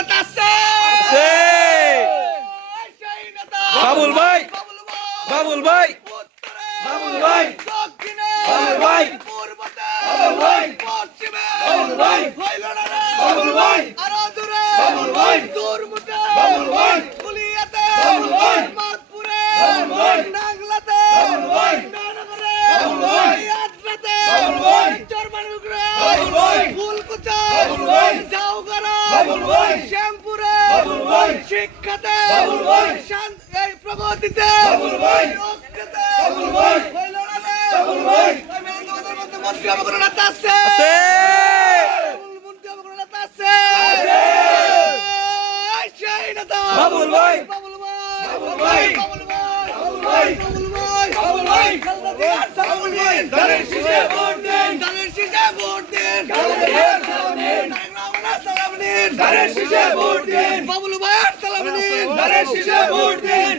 নেতা আছে বাবুল ভাই। বাবুল ভাই বাবুল ভাই বাবুল ভাই। বাবুল ভাই। বাবুল ভাই। বাবুল ভাই। হইল না রে বাবুল ভাই। আরও দূরে বাবুল ভাই। দূরমুটে বাবুল ভাই। ফুলিয়াতে বাবুল ভাই। মাতপুরে বাবুল ভাই। নাগলাতে বাবুল ভাই। নরনগরে বাবুল ভাই। আটলাতে বাবুল ভাই। চরমানুগরে বাবুল ভাই। ফুলকুচা বাবুল ভাই। জাউগরা বাবুল ভাই। শ্যামপুরে বাবুল ভাই। শিক্ষাতে বাবুল ভাই। শান্ত এই প্রগতিতে বাবুল ভাই। ঐক্যতে বাবুল ভাই। হইল না রে। বাবুল ভাই। ওই মেয়ে তোমাদের মধ্যে মন্ত্রী নেতা আছে। মন্ত্রী নেতা আছে সেই নেতা বাবুল ভাই। বাবুল ভাই বাবুল ভাই। বাবুল ভাই বাবুল ভাই। বাবুল ভাই বাবুল ভাই। খালেদা জিয়ার সালাম দিন ধানের শীষে ভোট দিন। ধানের শীষে ভোট দিন খালেদা জিয়ার সালাম দিন। তারেক রহমানের সালাম দিন ধানের শীষে ভোট দিন। বাবুল ধানের শীষে ভোট দিন